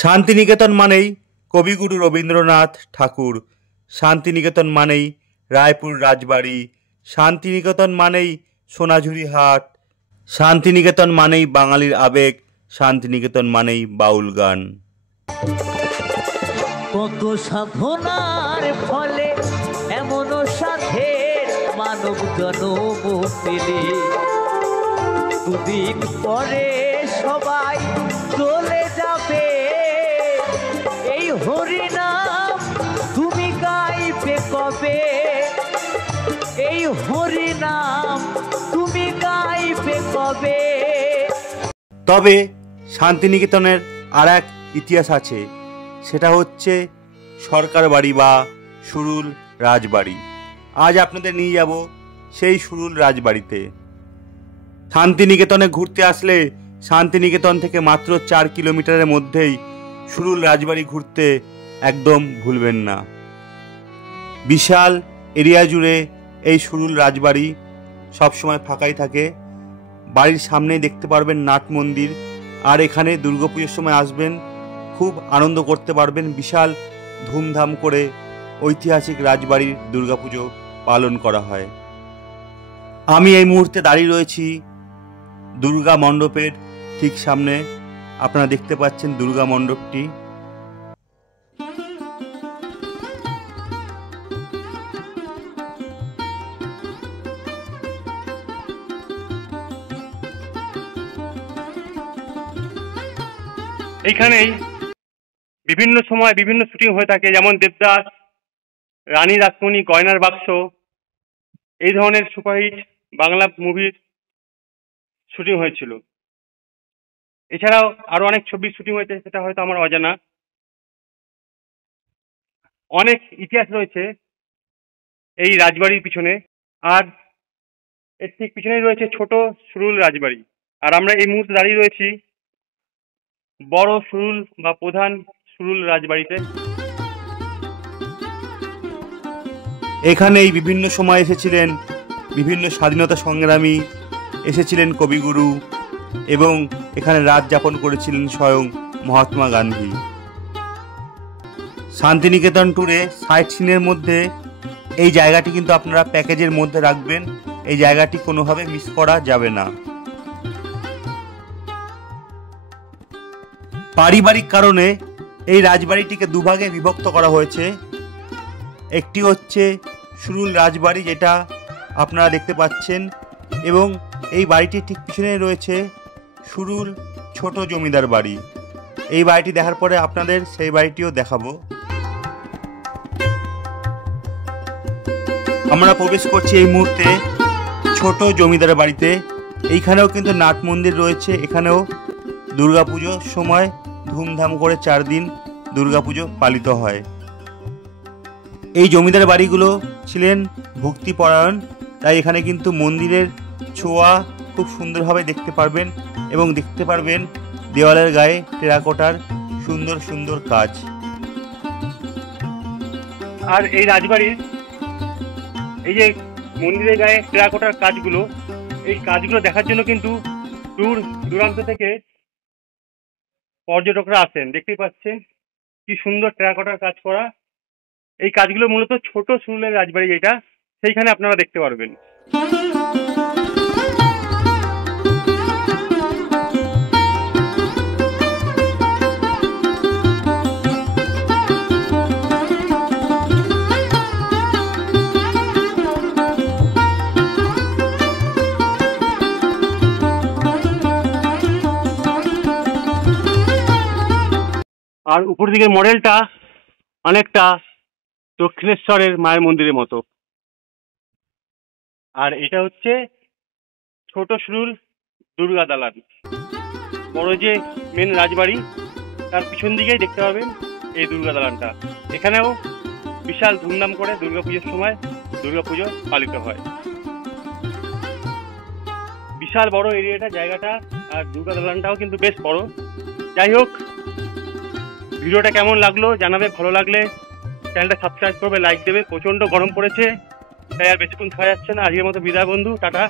শান্তিনিকেতন মানেই কবিগুরু রবীন্দ্রনাথ ঠাকুর, শান্তিনিকেতন মানেই রায়পুর রাজবাড়ি, শান্তিনিকেতন মানেই সোনাঝুরি হাট, শান্তিনিকেতন মানেই বাঙালির আবেগ, শান্তিনিকেতন মানেই বাউল গান। কত সাধনার ফলে এমন সাধের মানব জন্ম পেলে, দুদিন পরে সবাই চলে যাবে। এই হরিনাম তুমি গাইবে কবে? এই হরিনাম তুমি গাইবে কবে? তবে শান্তিনিকেতনের আর এক ইতিহাস আছে, সেটা হচ্ছে সরকার বাড়ি বা সুরুল রাজবাড়ি। আজ আপনাদের নিয়ে যাব সেই সুরুল রাজবাড়িতে। শান্তিনিকেতনে ঘুরতে আসলে শান্তিনিকেতন থেকে মাত্র 4 কিলোমিটারের মধ্যেই সুরুল রাজবাড়ি ঘুরতে একদম ভুলবেন না। বিশাল এরিয়া জুড়ে এই সুরুল রাজবাড়ি সবসময় ফাঁকাই থাকে। বাড়ির সামনেই দেখতে পারবেন নাট মন্দির, আর এখানে দুর্গাপুজোর সময় আসবেন, খুব আনন্দ করতে পারবেন। বিশাল ধুমধাম করে ঐতিহাসিক রাজবাড়ির দুর্গাপুজো পালন করা হয়। আমি এই মুহূর্তে দাঁড়িয়ে রয়েছি দুর্গা মণ্ডপের ঠিক সামনে। আপনারা দেখতে পাচ্ছেন দুর্গা মণ্ডপটি। এইখানেই বিভিন্ন সময় বিভিন্ন শুটিং হয়ে থাকে, যেমন দেবদাস, রানী রাসমণি, গয়নার বাক্স, এই ধরনের সুপারহিট বাংলা মুভির শুটিং হয়েছিল। এছাড়াও আরো অনেক ছবির শুটিং হয়েছে, সেটা হয়তো আমার অজানা। অনেক ইতিহাস রয়েছে এই রাজবাড়ির পিছনে, আর এর ঠিক পিছনেই রয়েছে ছোট সুরুল রাজবাড়ি। আর আমরা এই মুহূর্তে দাঁড়িয়ে রয়েছি বড় সুরুল বা প্রধান সুরুল রাজবাড়িতে। এখানেই বিভিন্ন সময় এসেছিলেন বিভিন্ন স্বাধীনতা সংগ্রামী, এসেছিলেন কবিগুরু, এবং এখানে রাত যাপন করেছিলেন স্বয়ং মহাত্মা গান্ধী। শান্তিনিকেতন ট্যুরে সাইট সিনের মধ্যে এই জায়গাটি কিন্তু আপনারা প্যাকেজের মধ্যে রাখবেন, এই জায়গাটি কোনোভাবে মিস করা যাবে না। পারিবারিক কারণে এই রাজবাড়িটিকে দুভাগে বিভক্ত করা হয়েছে। একটি হচ্ছে সুরুল রাজবাড়ি, যেটা আপনারা দেখতে পাচ্ছেন, এবং এই বাড়িটির ঠিক পিছনে রয়েছে সুরুল ছোট জমিদার বাড়ি। এই বাড়িটি দেখার পরে আপনাদের সেই বাড়িটিও দেখাবো। আমরা প্রবেশ করছি এই মুহূর্তে ছোট জমিদার বাড়িতে। এইখানেও কিন্তু নাট মন্দির রয়েছে, এখানেও দুর্গাপুজোর সময় ধুমধাম করে 4 দিন দুর্গাপুজো পালিত হয়। এই জমিদার বাড়িগুলো ছিলেন ভক্তিপরায়ণ, তাই এখানে কিন্তু মন্দিরের ছোঁয়া খুব সুন্দরভাবে দেখতে পারবেন, এবং দেখতে পারবেন দেওয়ালের গায়ে টেরাকোটার সুন্দর সুন্দর কাজ। আর এই রাজবাড়ির এই যে মন্দিরের গায়ে টেরাকোটার কাজগুলো, এই কাজগুলো দেখার জন্য কিন্তু দূর দূরান্ত থেকে পর্যটকরা আসেন। দেখতেই পাচ্ছেন কি সুন্দর টেরাকোটার কাজ করা। এই কাজগুলো মূলত ছোট সুরুলের রাজবাড়ি যেটা, সেইখানে আপনারা দেখতে পারবেন। আর উপর দিকের মডেলটা অনেকটা দক্ষিণেশ্বরের মায়ের মন্দিরের মতো। আর এটা হচ্ছে ছোট সুরুল দুর্গা দালান। বড় যে মেন রাজবাড়ি, তার পিছন দিকেই দেখতে পাবেন এই দুর্গা দালানটা। এখানেও বিশাল ধুমধাম করে দুর্গাপুজোর সময় দুর্গাপুজো পালিত হয়। বিশাল বড় এরিয়াটা, জায়গাটা, আর দুর্গা দালানটাও কিন্তু বেশ বড়। যাই হোক, ভিডিওটা কেমন লাগলো জানাবে। ভালো লাগলে চ্যানেলটা সাবস্ক্রাইব করবে, লাইক দেবে। প্রচণ্ড গরম পড়েছে, তাই আর বেশিক্ষণ থাকা যাচ্ছে না। আজকের মতো বিদায় বন্ধু, টাটা।